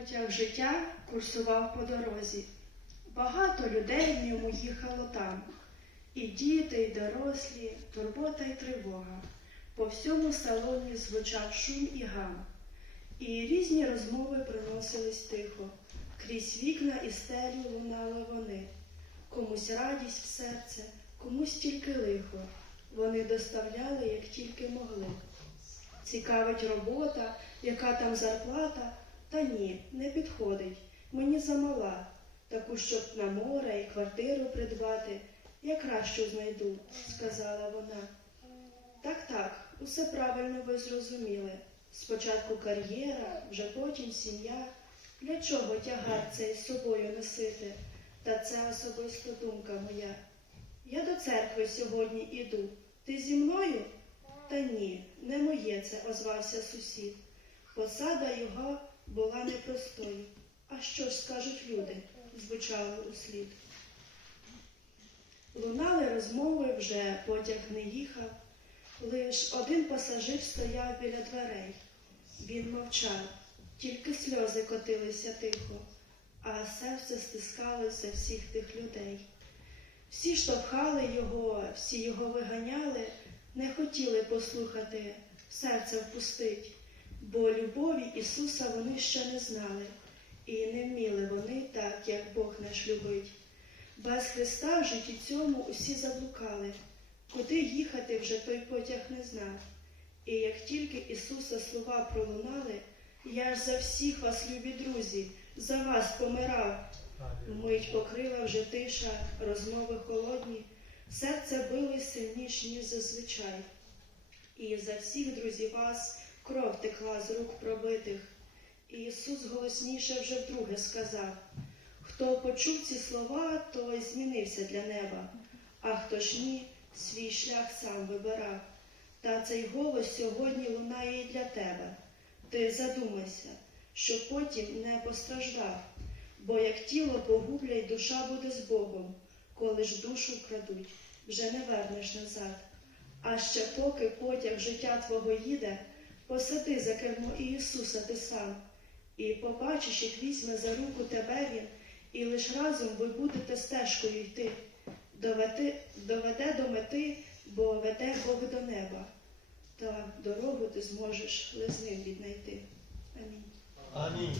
Потяг життя курсував по дорозі. Багато людей в ньому їхало там. І діти, і дорослі, турбота й тривога. По всьому салоні звучав шум і гам. І різні розмови проносились тихо. Крізь вікна і стелю лунали вони. Комусь радість в серце, комусь тільки лихо. Вони доставляли, як тільки могли. Цікавить робота, яка там зарплата, та ні, не підходить. Мені замала. Таку, щоб на море і квартиру придбати, я кращу знайду, сказала вона. Так, так, усе правильно ви зрозуміли. Спочатку кар'єра, вже потім сім'я. Для чого тягар цей з собою носити? Та це особиста думка моя. Я до церкви сьогодні іду. Ти зі мною? Та ні, не моє це, озвався сусід. Посада його була непростою. А що ж скажуть люди? звучало услід. Лунали розмови, вже потяг не їхав. Лиш один пасажир стояв біля дверей. Він мовчав, тільки сльози котилися тихо, а серце стискалося всіх тих людей. Всі штовхали його, всі його виганяли, не хотіли послухати, серце впустить, бо любові Ісуса вони ще не знали, і не вміли вони так, як Бог наш любить. Без Христа в житті цьому усі заблукали, куди їхати вже той потяг не знав. І як тільки Ісуса слова пролунали, я ж за всіх вас, любі друзі, за вас помирав. Вмить покрила вже тиша, розмови холодні, серце билось сильніш, ніж зазвичай. І за всіх, друзі, вас кров текла з рук пробитих. І Ісус голосніше вже вдруге сказав, хто почув ці слова, той змінився для неба, а хто ж ні, свій шлях сам вибирав. Та цей голос сьогодні лунає і для тебе. Ти задумайся, що потім не постраждав. Бо як тіло погублять, душа буде з Богом, коли ж душу вкрадуть, вже не вернеш назад. А ще поки потяг життя твого їде, посади за кермо Ісуса ти сам, і побачиш, як візьме за руку тебе Він, і лиш разом ви будете стежкою йти. Доведе, доведе до мети, бо веде Бог до неба, та дорогу ти зможеш лизним віднайти. Амінь. Амінь.